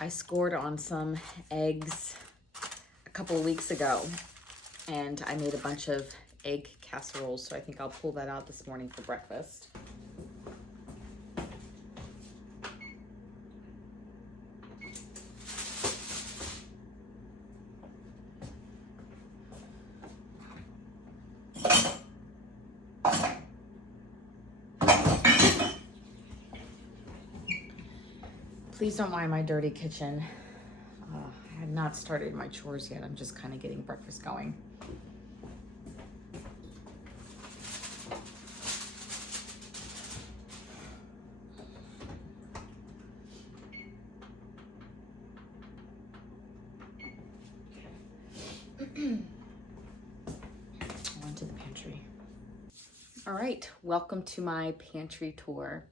I scored on some eggs a couple of weeks ago, and I made a bunch of egg casseroles, so I think I'll pull that out this morning for breakfast. Please don't mind my dirty kitchen. I have not started my chores yet. I'm just kind of getting breakfast going. On to the pantry. All right, welcome to my pantry tour.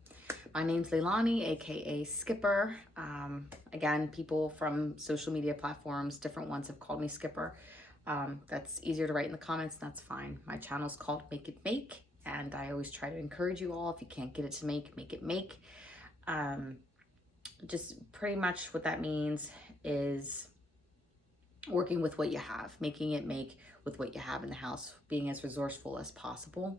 My name's Leilani, aka Skipper. Again, people from social media platforms, different ones have called me Skipper. That's easier to write in the comments, that's fine. My channel's called Makeitmake, and I always try to encourage you all, if you can't get it to make it make. Just pretty much what that means is working with what you have, making it make with what you have in the house, being as resourceful as possible.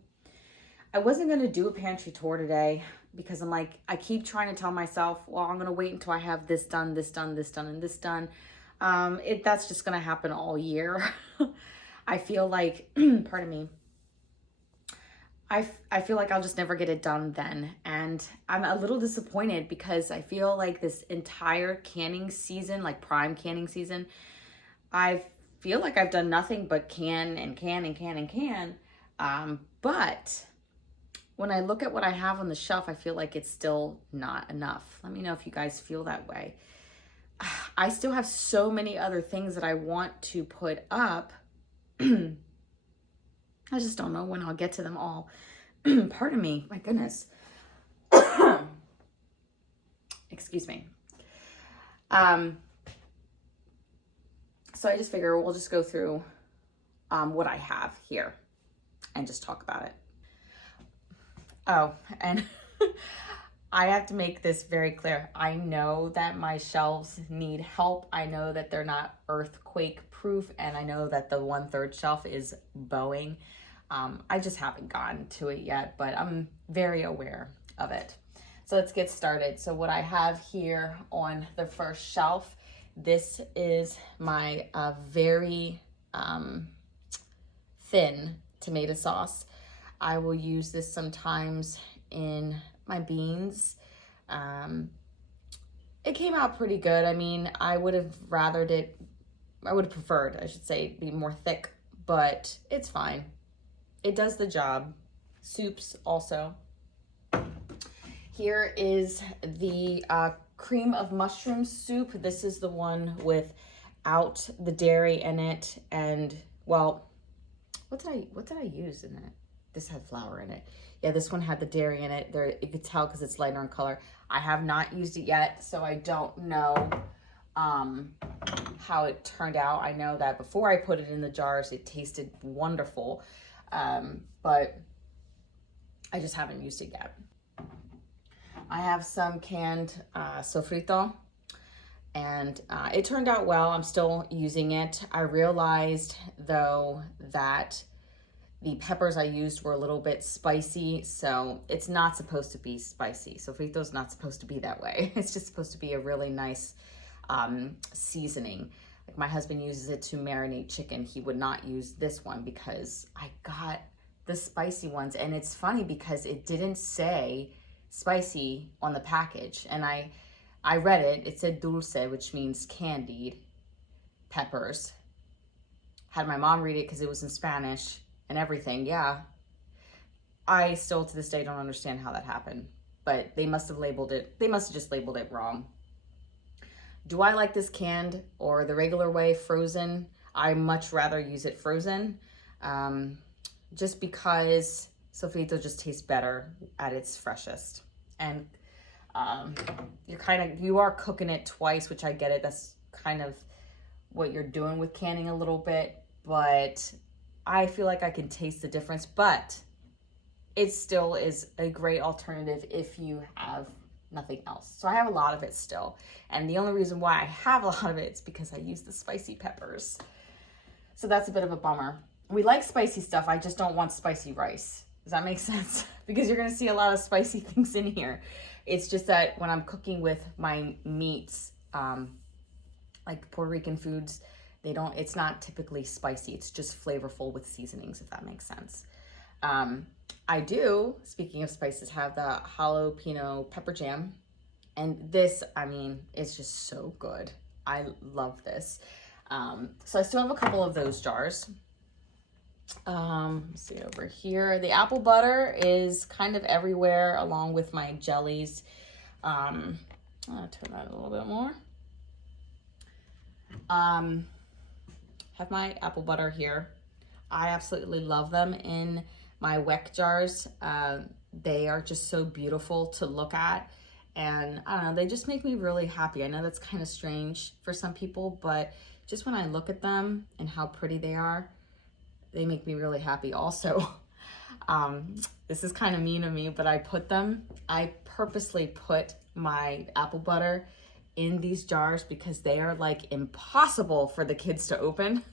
I wasn't going to do a pantry tour today because I'm like, I keep trying to tell myself, well, I'm going to wait until I have this done, this done, this done, and this done. That's just going to happen all year. I feel like, pardon me, I feel like I'll just never get it done then. And I'm a little disappointed because I feel like this entire canning season, like prime canning season, I feel like I've done nothing but can and can and can and can. But when I look at what I have on the shelf, I feel like it's still not enough. Let me know if you guys feel that way. I still have so many other things that I want to put up. I just don't know when I'll get to them all. Pardon me, my goodness. Excuse me. So I just figure we'll just go through what I have here and just talk about it. Oh, and I have to make this very clear. I know that my shelves need help. I know that they're not earthquake proof, and I know that the 1/3 shelf is bowing. I just haven't gotten to it yet, but I'm very aware of it. So let's get started. So what I have here on the first shelf, this is my very thin tomato sauce. I will use this sometimes in my beans. It came out pretty good. I mean, I would have preferred, I should say, be more thick, but it's fine. It does the job. Soups also. Here is the cream of mushroom soup. This is the one without the dairy in it. And well, what did I use in it? This had flour in it. Yeah, this one had the dairy in it. There, you could tell because it's lighter in color. I have not used it yet, so I don't know how it turned out. I know that before I put it in the jars, it tasted wonderful, but I just haven't used it yet. I have some canned sofrito, and it turned out well. I'm still using it. I realized, though, that the peppers I used were a little bit spicy, so it's not supposed to be spicy. Sofrito's not supposed to be that way. It's just supposed to be a really nice seasoning. Like my husband uses it to marinate chicken. He would not use this one because I got the spicy ones, and it's funny because it didn't say spicy on the package, and I read it. It said dulce, which means candied peppers. Had my mom read it because it was in Spanish and everything. Yeah, I still to this day don't understand how that happened, but they must have labeled it. They must have just labeled it wrong. Do I like this canned or the regular way, frozen? I much rather use it frozen, just because sofrito just tastes better at its freshest. And you are cooking it twice, which I get it. That's kind of what you're doing with canning a little bit, but I feel like I can taste the difference. But it still is a great alternative if you have nothing else. So I have a lot of it still. And the only reason why I have a lot of it is because I use the spicy peppers. So that's a bit of a bummer. We like spicy stuff. I just don't want spicy rice. Does that make sense? Because you're going to see a lot of spicy things in here. It's just that when I'm cooking with my meats, like Puerto Rican foods, it's not typically spicy. It's just flavorful with seasonings, if that makes sense. I do, speaking of spices, have the jalapeno pepper jam. And this, I mean, it's just so good. I love this. So I still have a couple of those jars. Let's see over here. The apple butter is kind of everywhere along with my jellies. I'll turn that a little bit more. Have my apple butter here. I absolutely love them in my Weck jars. They are just so beautiful to look at. And I don't know, they just make me really happy. I know that's kind of strange for some people, but just when I look at them and how pretty they are, they make me really happy also. This is kind of mean of me, but I purposely put my apple butter in these jars because they are like impossible for the kids to open.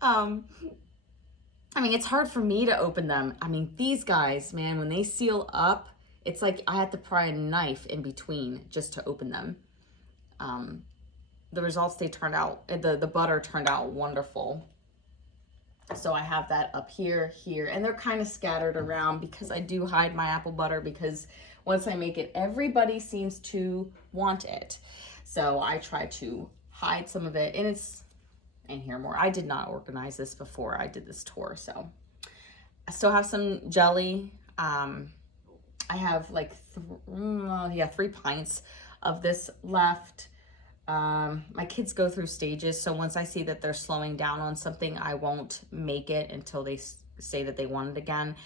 I mean, it's hard for me to open them. I mean, these guys, man, when they seal up, it's like I had to pry a knife in between just to open them. The results they turned out, the butter turned out wonderful. So I have that up here, and they're kind of scattered around because I do hide my apple butter because once I make it, everybody seems to want it. So I try to hide some of it, and it's in here more. I did not organize this before I did this tour, so I still have some jelly. I have like 3 pints of this left. My kids go through stages, so once I see that they're slowing down on something, I won't make it until they say that they want it again.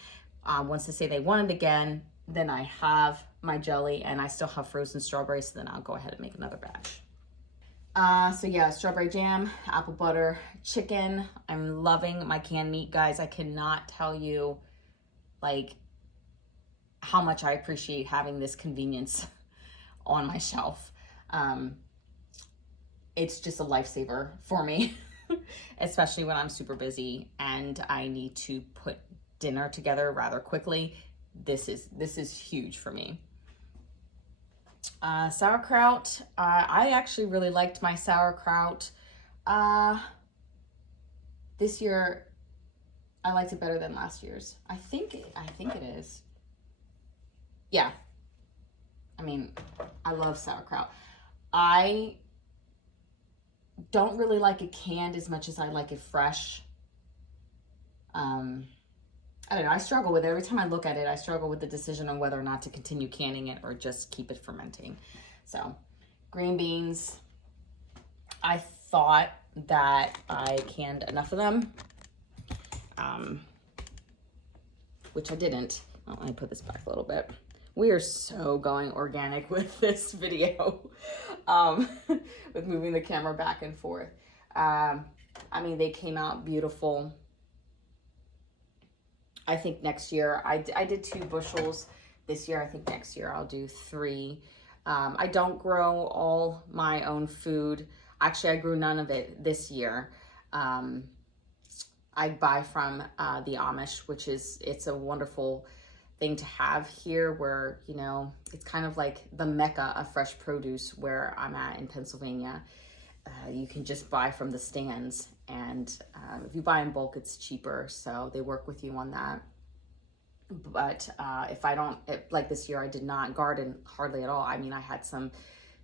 Once they say they want it again, then I have my jelly, and I still have frozen strawberries, so then I'll go ahead and make another batch. So yeah, strawberry jam, apple butter, chicken. I'm loving my canned meat, guys. I cannot tell you like how much I appreciate having this convenience on my shelf. It's just a lifesaver for me, especially when I'm super busy and I need to put dinner together rather quickly. This is huge for me. Sauerkraut. I actually really liked my sauerkraut. This year, I liked it better than last year's. I think it is. Yeah. I mean, I love sauerkraut. I don't really like it canned as much as I like it fresh. I don't know, I struggle with it. Every time I look at it, I struggle with the decision on whether or not to continue canning it or just keep it fermenting. So, green beans. I thought that I canned enough of them, which I didn't. Well, let me put this back a little bit. We are so going organic with this video, with moving the camera back and forth. I mean, they came out beautiful. I think next year, I did 2 bushels this year. I think next year I'll do 3. I don't grow all my own food. Actually, I grew none of it this year. I buy from the Amish, which it's a wonderful thing to have here where, you know, it's kind of like the mecca of fresh produce where I'm at in Pennsylvania. You can just buy from the stands, and if you buy in bulk, it's cheaper, so they work with you on that. But if I don't, like this year, I did not garden hardly at all. I mean, I had some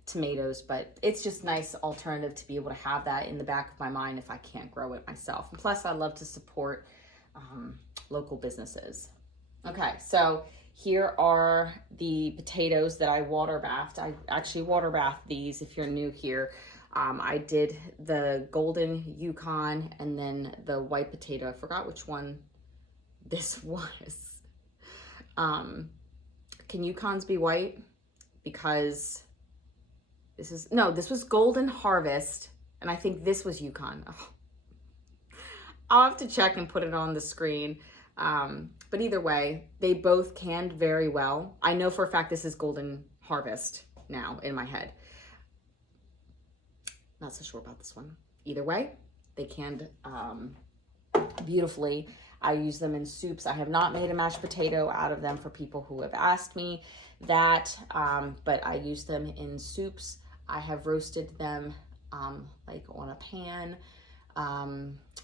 tomatoes, but it's just nice alternative to be able to have that in the back of my mind if I can't grow it myself. And plus, I love to support local businesses. Okay, so here are the potatoes that I water bathed. I actually water bath these if you're new here. I did the golden Yukon and then the white potato. I forgot which one this was. Can Yukons be white? Because this was Golden Harvest, and I think this was Yukon. Oh. I'll have to check and put it on the screen. But But either way, they both canned very well. I know for a fact this is Golden Harvest now in my head. Not so sure about this one. Either way, they canned beautifully. I use them in soups. I have not made a mashed potato out of them for people who have asked me that, but I use them in soups. I have roasted them like on a pan,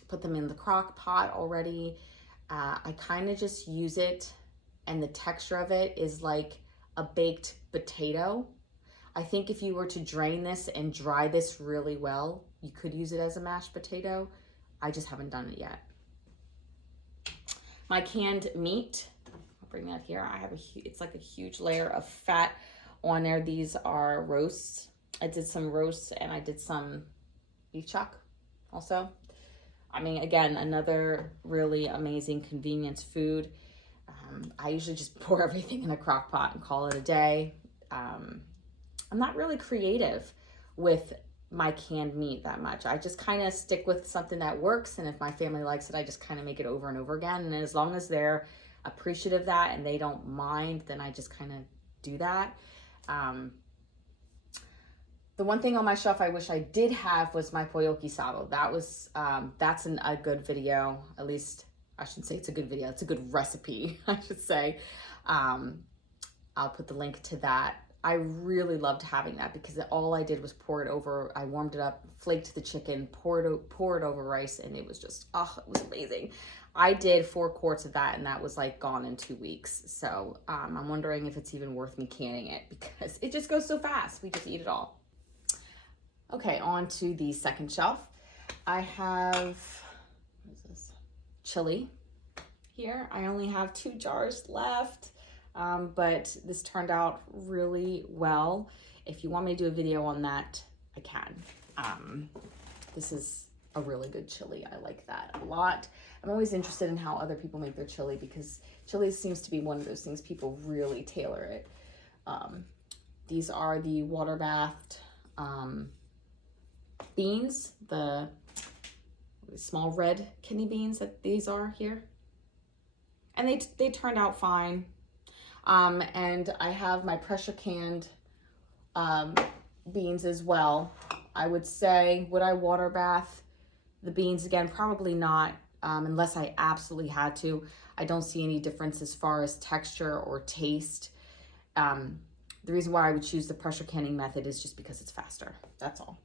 put them in the crock pot already. I kind of just use it, and the texture of it is like a baked potato. I think if you were to drain this and dry this really well, you could use it as a mashed potato. I just haven't done it yet. My canned meat, I'll bring that here. I have it's like a huge layer of fat on there. These are roasts. I did some roasts and I did some beef chuck also. I mean, again, another really amazing convenience food. I usually just pour everything in a crock pot and call it a day. I'm not really creative with my canned meat that much. I just kind of stick with something that works, and if my family likes it, I just kind of make it over and over again. And as long as they're appreciative of that and they don't mind, then I just kind of do that. The one thing on my shelf I wish I did have was my Pollo Guisado. That was that's a good video. At least I shouldn't say it's a good video. It's a good recipe, I should say. I'll put the link to that. I really loved having that because all I did was pour it over. I warmed it up, flaked the chicken, poured it over rice, and it was just, oh, it was amazing. I did 4 quarts of that, and that was like gone in 2 weeks. So I'm wondering if it's even worth me canning it because it just goes so fast. We just eat it all. Okay, on to the second shelf. I have, what is this? Chili here. I only have 2 jars left. But this turned out really well. If you want me to do a video on that, I can. This is a really good chili. I like that a lot. I'm always interested in how other people make their chili because chili seems to be one of those things people really tailor it. These are the water bathed beans, the small red kidney beans that these are here. And they turned out fine. And I have my pressure canned beans as well. I would say, would I water bath the beans again? Probably not, unless I absolutely had to. I don't see any difference as far as texture or taste. The reason why I would choose the pressure canning method is just because it's faster. That's all.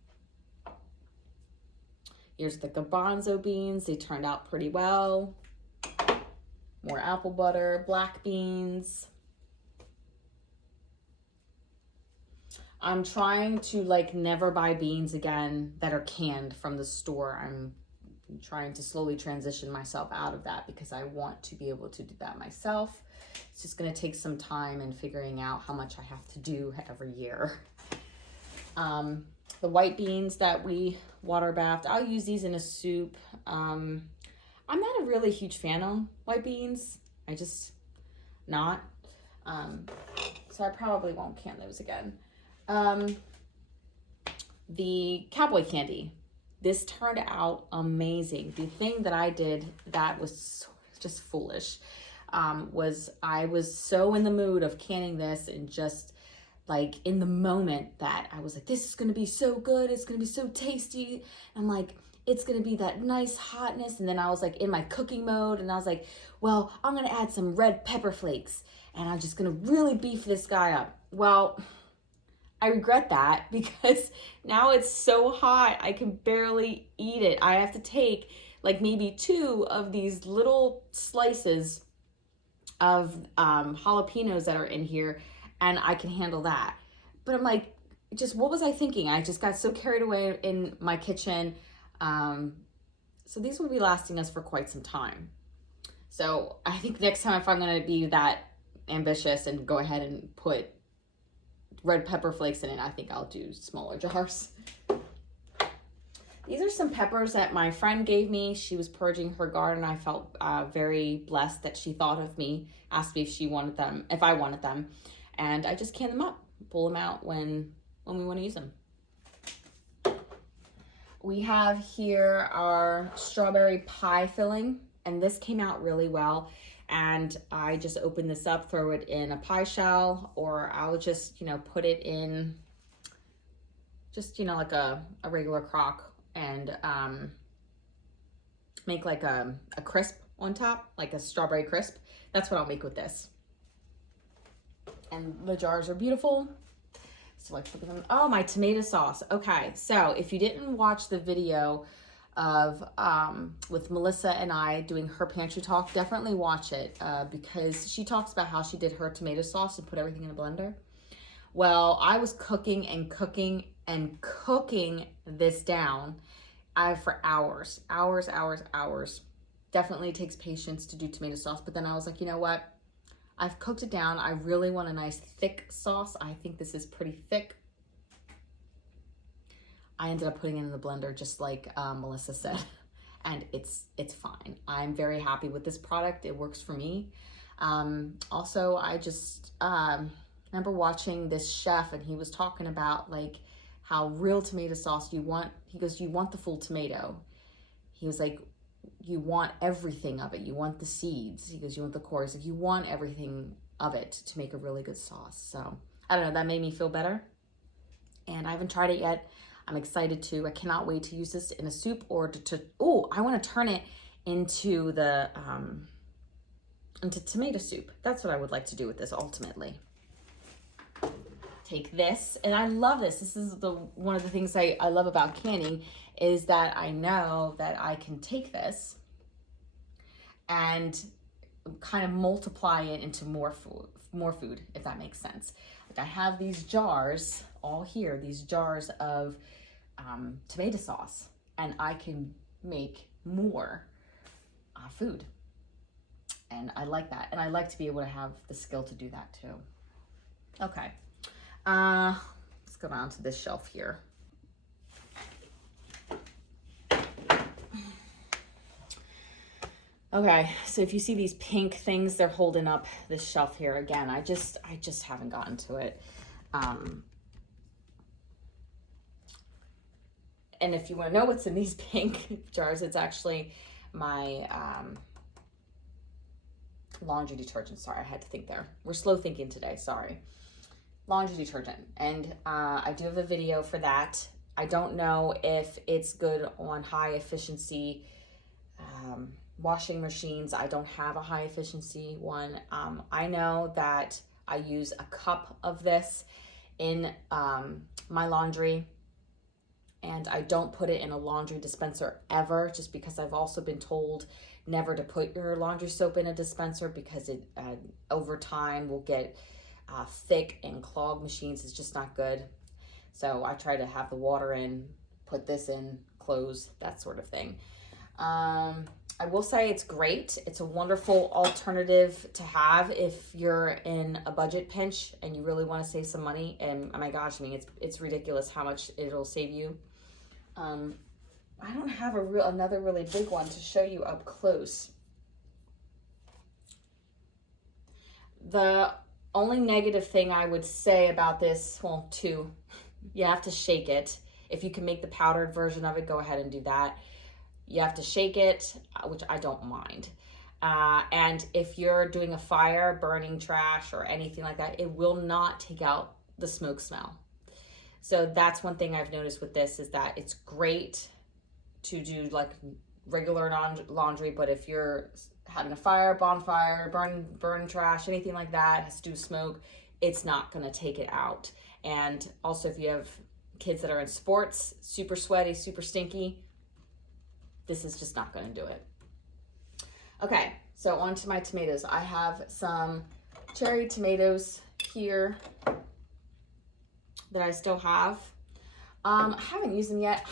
Here's the garbanzo beans. They turned out pretty well. More apple butter, black beans. I'm trying to like never buy beans again that are canned from the store. I'm trying to slowly transition myself out of that because I want to be able to do that myself. It's just going to take some time and figuring out how much I have to do every year. The white beans that we water bathed, I'll use these in a soup. I'm not a really huge fan of white beans. I just not. So I probably won't can those again. The cowboy candy. This turned out amazing. The thing that I did that was just foolish was I was so in the mood of canning this and just like in the moment that I was like, this is going to be so good. It's going to be so tasty. I'm like, it's going to be that nice hotness. And then I was like in my cooking mode and I was like, well, I'm going to add some red pepper flakes and I'm just going to really beef this guy up. Well, I regret that because now it's so hot, I can barely eat it. I have to take like maybe 2 of these little slices of jalapenos that are in here and I can handle that. But I'm like, just what was I thinking? I just got so carried away in my kitchen. So these will be lasting us for quite some time. So I think next time if I'm going to be that ambitious and go ahead and put red pepper flakes in it, I think I'll do smaller jars. These are some peppers that my friend gave me. She was purging her garden. I felt very blessed that she thought of me, asked me if she wanted them, if I wanted them, and I just can them up, pull them out when we want to use them. We have here our strawberry pie filling, and this came out really well. And I just open this up, throw it in a pie shell, or I'll just, you know, put it in just, you know, like a regular crock, and make like a crisp on top, like a strawberry crisp. That's what I'll make with this. And the jars are beautiful. So like, oh, my tomato sauce. Okay, so if you didn't watch the video of with Melissa and I doing her pantry talk, definitely watch it, because she talks about how she did her tomato sauce and put everything in a blender. Well, I was cooking and cooking and cooking this down for hours. Definitely takes patience to do tomato sauce, but then I was like, you know what? I've cooked it down. I really want a nice thick sauce. I think this is pretty thick. I ended up putting it in the blender just like Melissa said, and it's fine. I'm very happy with this product. It works for me. Also, I just remember watching this chef, and he was talking about like how real tomato sauce he goes, you want the full tomato. He was like, you want everything of it. You want the seeds. He goes, you want the cores. Like, you want everything of it to make a really good sauce. So I don't know, that made me feel better. And I haven't tried it yet. I'm excited to. I cannot wait to use this in a soup, or I want to turn it into the into tomato soup. That's what I would like to do with this ultimately. Take this, and I love this. This is one of the things I love about canning, is that I know that I can take this and kind of multiply it into more food, if that makes sense. Like, I have these jars all here, these jars of tomato sauce, and I can make more food. And I like that. And I like to be able to have the skill to do that too. Okay. Let's go down to this shelf here. Okay, so if you see these pink things, they're holding up this shelf here again. I just haven't gotten to it. And if you want to know what's in these pink jars, it's actually my laundry detergent. Sorry, I had to think there. We're slow thinking today, sorry. Laundry detergent. And I do have a video for that. I don't know if it's good on high efficiency washing machines. I don't have a high efficiency one. I know that I use a cup of this in my laundry, and I don't put it in a laundry dispenser ever, just because I've also been told never to put your laundry soap in a dispenser, because it over time will get thick and clog machines. It's just not good. So I try to have the water in, put this in, close, that sort of thing. I will say it's great. It's a wonderful alternative to have if you're in a budget pinch and you really want to save some money. And oh my gosh, I mean, it's ridiculous how much it'll save you. I don't have another really big one to show you up close. The only negative thing I would say about this, well, two, you have to shake it. If you can make the powdered version of it, go ahead and do that. You have to shake it, which I don't mind. And if you're doing a fire, burning trash or anything like that, it will not take out the smoke smell. So that's one thing I've noticed with this, is that it's great to do like regular laundry, but if you're having a fire, bonfire, burning trash, anything like that, has to do smoke, it's not gonna take it out. And also if you have kids that are in sports, super sweaty, super stinky, this is just not gonna do it. Okay, so on to my tomatoes. I have some cherry tomatoes here that I still have. I haven't used them yet.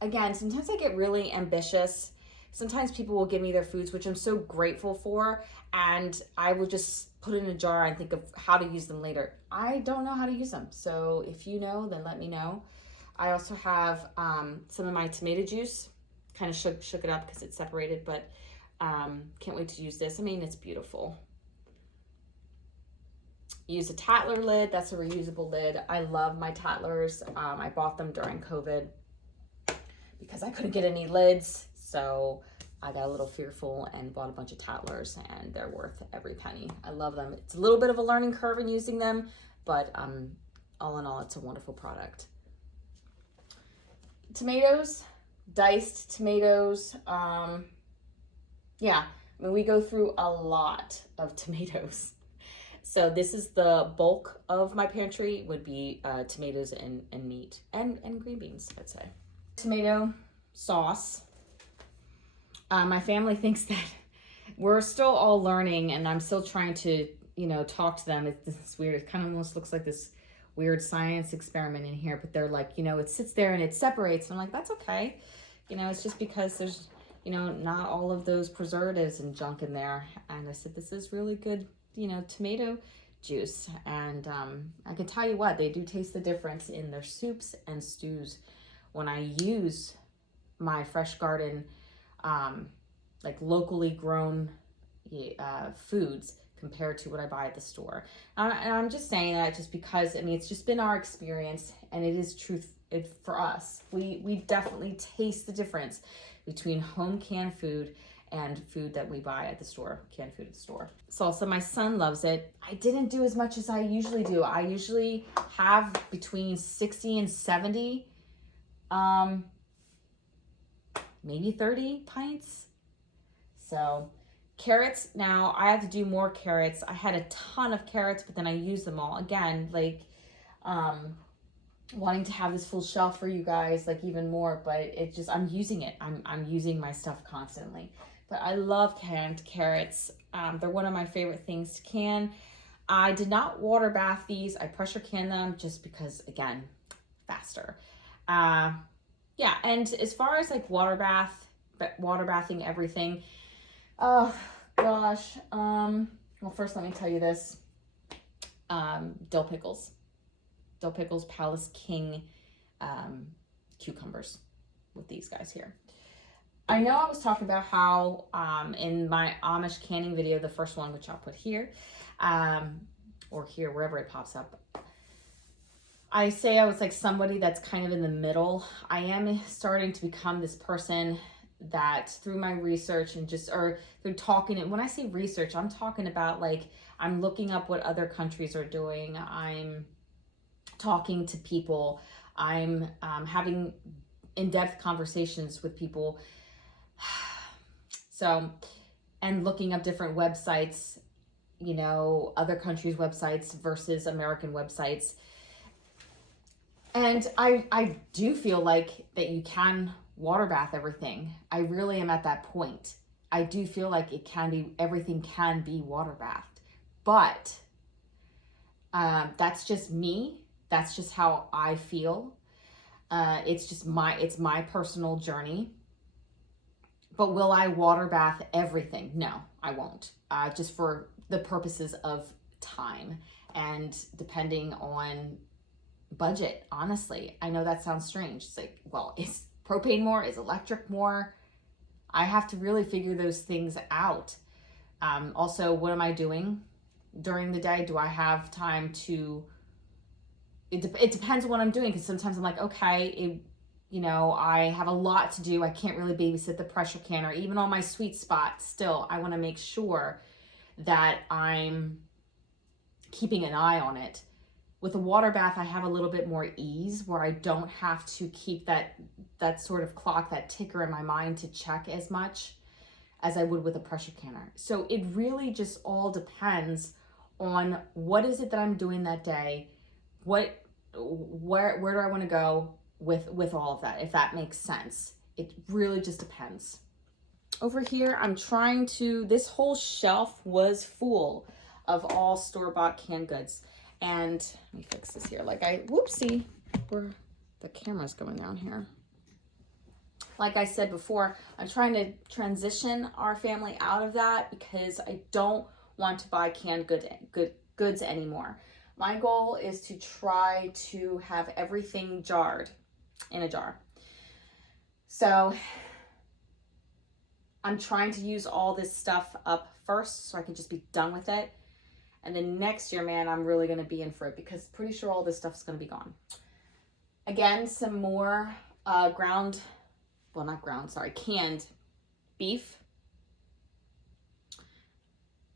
Again, sometimes I get really ambitious. Sometimes people will give me their foods, which I'm so grateful for, and I will just put it in a jar and think of how to use them later. I don't know how to use them, so if you know, then let me know. I also have some of my tomato juice. Kind of shook it up because it's separated, but can't wait to use this. I mean, it's beautiful. Use a Tatler lid. That's a reusable lid. I love my Tatlers. I bought them during COVID because I couldn't get any lids. So I got a little fearful and bought a bunch of tattlers, and they're worth every penny. I love them. It's a little bit of a learning curve in using them, but all in all, it's a wonderful product. Tomatoes, diced tomatoes. Yeah, I mean, we go through a lot of tomatoes. So this is the bulk of my pantry, would be tomatoes and meat and green beans, I'd say. Tomato sauce. My family thinks that we're still all learning, and I'm still trying to, talk to them. It's weird. It kind of almost looks like this weird science experiment in here, but they're like, it sits there and it separates. I'm like, that's okay. It's just because there's, not all of those preservatives and junk in there. And I said, this is really good, tomato juice. And I can tell you what, they do taste the difference in their soups and stews when I use my fresh garden, like locally grown foods compared to what I buy at the store. And I'm just saying that just because, it's just been our experience, and it is truth for us. We definitely taste the difference between home canned food and food that we buy at the store, canned food at the store. Salsa, my son loves it. I didn't do as much as I usually do. I usually have between 60 and 70, maybe 30 pints. So carrots, now I have to do more carrots. I had a ton of carrots, but then I used them all. Again, like wanting to have this full shelf for you guys, like even more, but it just, I'm using it. I'm using my stuff constantly. But I love canned carrots. They're one of my favorite things to can. I did not water bath these. I pressure can them just because, again, faster. Yeah, and as far as like water bathing everything, oh gosh. Well, first let me tell you this. Dill pickles, Palace King cucumbers with these guys here. I know I was talking about how in my Amish canning video, the first one, which I'll put here, or here, wherever it pops up, I say I was like somebody that's kind of in the middle. I am starting to become this person that through my research and or through talking, and when I say research, I'm talking about like, I'm looking up what other countries are doing. I'm talking to people. I'm having in-depth conversations with people. So, and looking up different websites, other countries' websites versus American websites. And I do feel like that you can water bath everything. I really am at that point. I do feel like everything can be water bathed. But that's just me. That's just how I feel. It's my personal journey. But will I water bath everything? No, I won't. Just for the purposes of time and depending on budget, honestly. I know that sounds strange. It's like, well, is propane more? Is electric more? I have to really figure those things out. Also, what am I doing during the day? Do I have time to... It depends on what I'm doing, because sometimes I'm like, okay, I have a lot to do. I can't really babysit the pressure canner. Even on my sweet spot, still, I want to make sure that I'm keeping an eye on it. With a water bath, I have a little bit more ease where I don't have to keep that sort of clock, that ticker in my mind to check as much as I would with a pressure canner. So it really just all depends on what is it that I'm doing that day, where do I want to go with all of that, if that makes sense. It really just depends. Over here, this whole shelf was full of all store-bought canned goods. And let me fix this here. Whoopsie, the camera's going down here. Like I said before, I'm trying to transition our family out of that because I don't want to buy canned goods anymore. My goal is to try to have everything jarred in a jar. So I'm trying to use all this stuff up first so I can just be done with it. And then next year, man, I'm really going to be in for it because pretty sure all this stuff is going to be gone. Again, some more canned beef.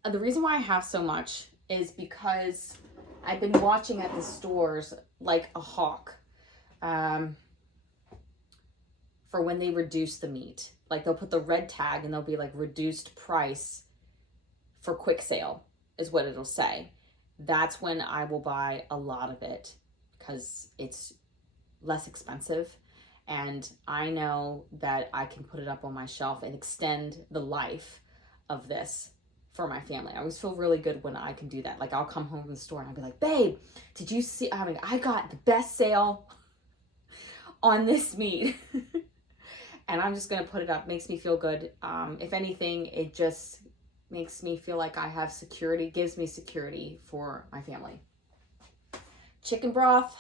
The reason why I have so much is because I've been watching at the stores like a hawk for when they reduce the meat. Like they'll put the red tag and they'll be like reduced price for quick sale is what it'll say. That's when I will buy a lot of it because it's less expensive. And I know that I can put it up on my shelf and extend the life of this for my family. I always feel really good when I can do that. Like I'll come home from the store and I'll be like, babe, did you see, I mean, I got the best sale on this meat. And I'm just going to put it up. Makes me feel good. If anything, it just makes me feel like I have security, gives me security for my family. Chicken broth.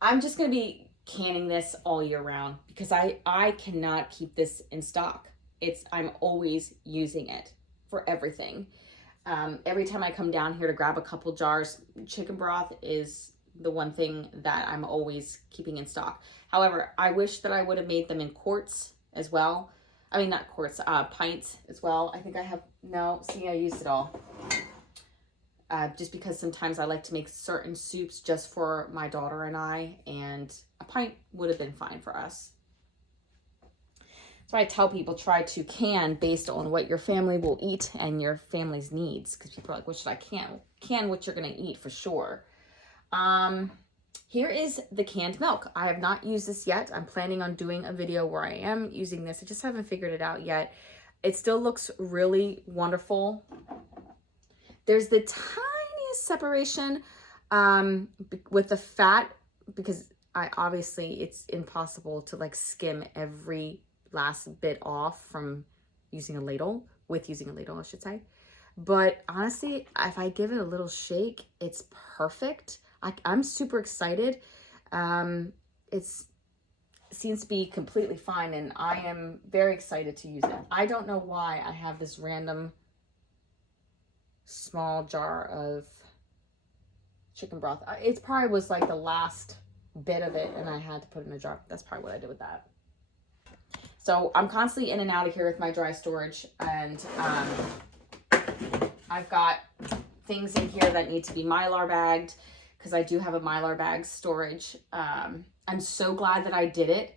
I'm just going to be canning this all year round because I cannot keep this in stock. I'm always using it for everything. Every time I come down here to grab a couple jars, chicken broth is the one thing that I'm always keeping in stock. However, I wish that I would have made them in quarts as well. I mean, not quarts, pints as well. I think I have, no, see, I used it all. Just because sometimes I like to make certain soups just for my daughter and a pint would have been fine for us. So I tell people try to can based on what your family will eat and your family's needs. Because people are like, what should I can? Can what you're going to eat for sure. Here is the canned milk. I have not used this yet. I'm planning on doing a video where I am using this. I just haven't figured it out yet. It still looks really wonderful. There's the tiniest separation with the fat because obviously it's impossible to like skim every last bit off from using a ladle, I should say. But honestly, if I give it a little shake, it's perfect. I'm super excited. It seems to be completely fine and I am very excited to use it. I don't know why I have this random small jar of chicken broth. It probably was like the last bit of it and I had to put it in a jar. That's probably what I did with that. So I'm constantly in and out of here with my dry storage and I've got things in here that need to be Mylar bagged because I do have a Mylar bag storage. I'm so glad that I did it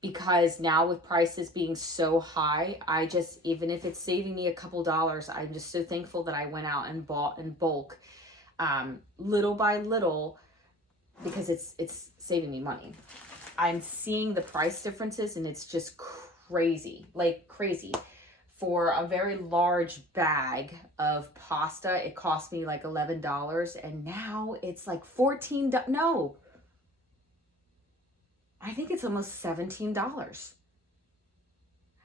because now with prices being so high, even if it's saving me a couple dollars, I'm just so thankful that I went out and bought in bulk, little by little, because it's saving me money. I'm seeing the price differences and it's just crazy, like crazy. For a very large bag of pasta, it cost me like $11 and now it's like $14. No, I think it's almost $17.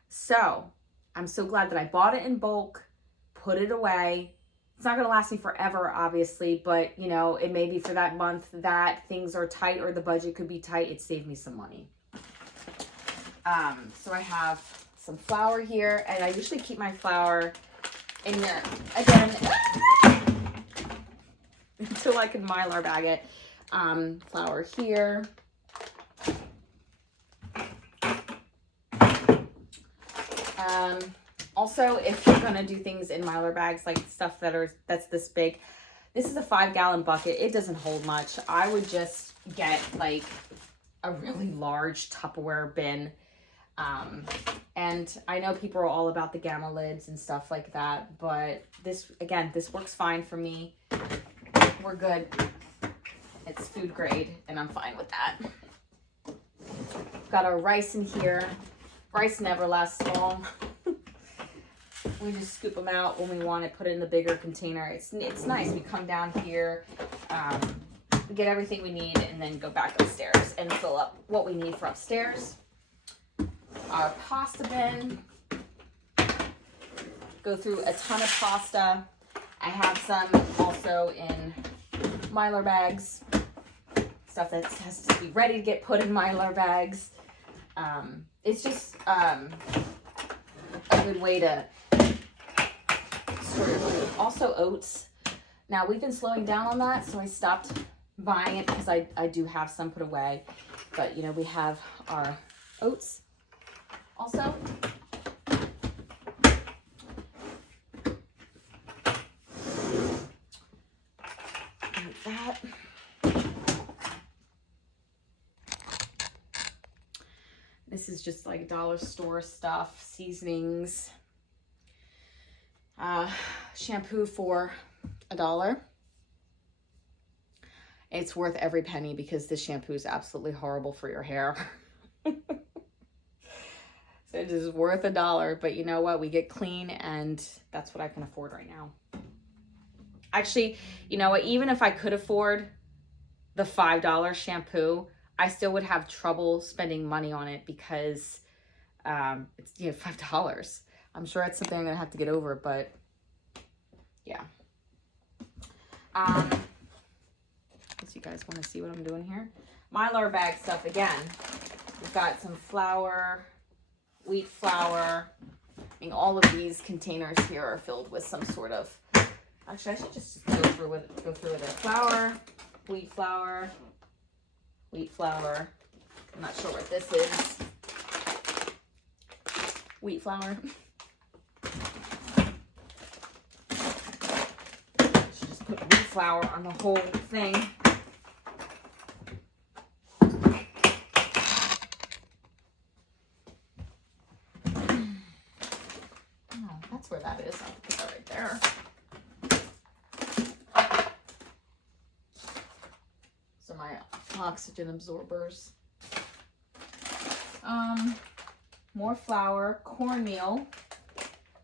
So I'm so glad that I bought it in bulk, put it away. It's not gonna last me forever, obviously, but you know, it may be for that month that things are tight or the budget could be tight. It saved me some money. So I have some flour here, and I usually keep my flour in here again until I can Mylar bag it. Flour here. Also, if you're gonna do things in Mylar bags, like stuff that's this big, this is a 5-gallon bucket. It doesn't hold much. I would just get like a really large Tupperware bin. And I know people are all about the gamma lids and stuff like that, but this works fine for me. We're good. It's food grade and I'm fine with that. Got our rice in here. Rice never lasts long. We just scoop them out when we want it, put it in the bigger container. It's nice. We come down here, get everything we need, and then go back upstairs and fill up what we need for upstairs. Our pasta bin. Go through a ton of pasta. I have some also in Mylar bags. Stuff that has to be ready to get put in Mylar bags. It's just a good way to store your food. Also oats. Now we've been slowing down on that, so I stopped buying it because I do have some put away. But you know, we have our oats. Also, like that. This is just like dollar store stuff, seasonings, shampoo for $1. It's worth every penny because this shampoo is absolutely horrible for your hair. So it is worth $1, but you know what? We get clean, and that's what I can afford right now. Actually, you know what? Even if I could afford the $5 shampoo, I still would have trouble spending money on it because it's $5. I'm sure it's something I'm gonna have to get over, but yeah. Guess you guys want to see what I'm doing here. Mylar bag stuff again. We've got some flour, wheat flour. I mean, all of these containers here are filled with some sort of. Actually, I should just go through with it. Flour, wheat flour, wheat flour. I'm not sure what this is. Wheat flour. I should just put wheat flour on the whole thing. Oh, that's where that is. I'll put that right there. So my oxygen absorbers. More flour, cornmeal,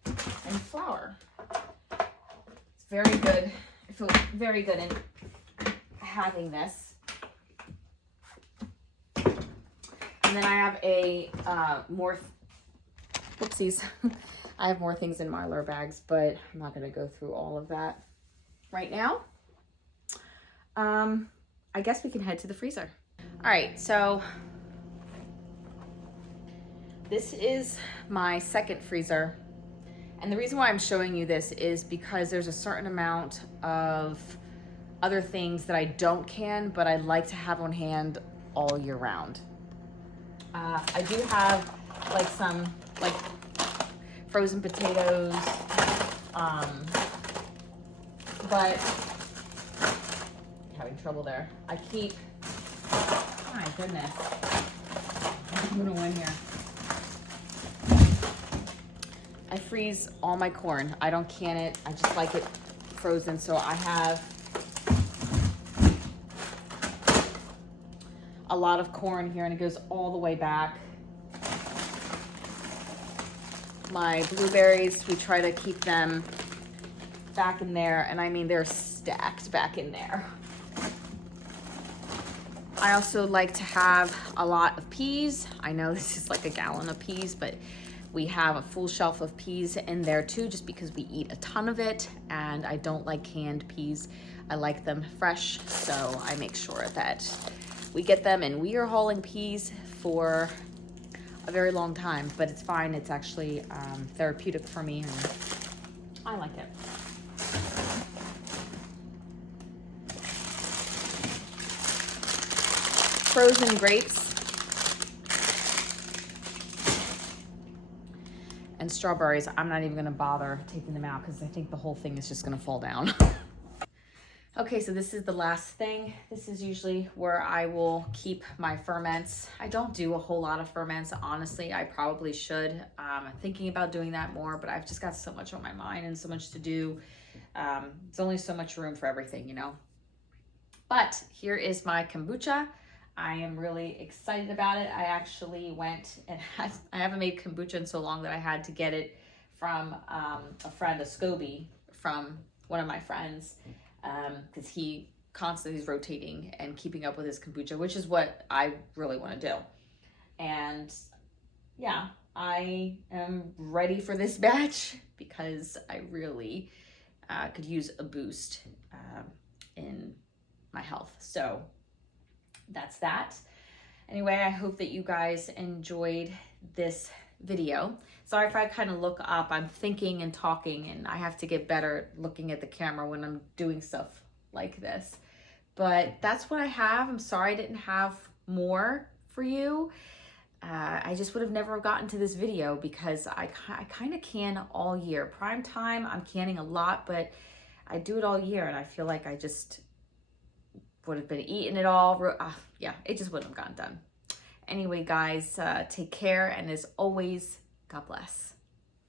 and flour. It's very good. I feel very good in having this. And then I have a whoopsies. I have more things in Mylar bags, but I'm not going to go through all of that right now. I guess we can head to the freezer. All right, so this is my second freezer. And the reason why I'm showing you this is because there's a certain amount of other things that I don't can, but I like to have on hand all year round. I do have like some like frozen potatoes, but having trouble there. I keep, my goodness, I'm gonna win here. I freeze all my corn. I don't can it. I just like it frozen. So I have a lot of corn here, and it goes all the way back. My blueberries, we try to keep them back in there, and I mean they're stacked back in there. I also like to have a lot of peas. I know this is like a gallon of peas, but we have a full shelf of peas in there too, just because we eat a ton of it, and I don't like canned peas. I like them fresh, so I make sure that we get them, and we are hauling peas for a very long time, but it's fine. It's actually therapeutic for me, and I like it. Frozen grapes and strawberries. I'm not even gonna bother taking them out because I think the whole thing is just gonna fall down. Okay, so this is the last thing. This is usually where I will keep my ferments. I don't do a whole lot of ferments, honestly. I probably should. I'm thinking about doing that more, but I've just got so much on my mind and so much to do. There's only so much room for everything, you know? But here is my kombucha. I am really excited about it. I actually went and I haven't made kombucha in so long that I had to get it from a friend, a SCOBY, from one of my friends, because he constantly is rotating and keeping up with his kombucha, which is what I really want to do. And yeah, I am ready for this batch because I really could use a boost in my health. So that's that. Anyway, I hope that you guys enjoyed this video. Sorry if I kind of look up. I'm thinking and talking, and I have to get better looking at the camera when I'm doing stuff like this. But that's what I have. I'm sorry I didn't have more for you. I just would have never gotten to this video because I kind of can all year. Prime time, I'm canning a lot, but I do it all year, and I feel like I just would have been eating it all. Yeah, it just wouldn't have gotten done. Anyway, guys, take care, and as always, God bless.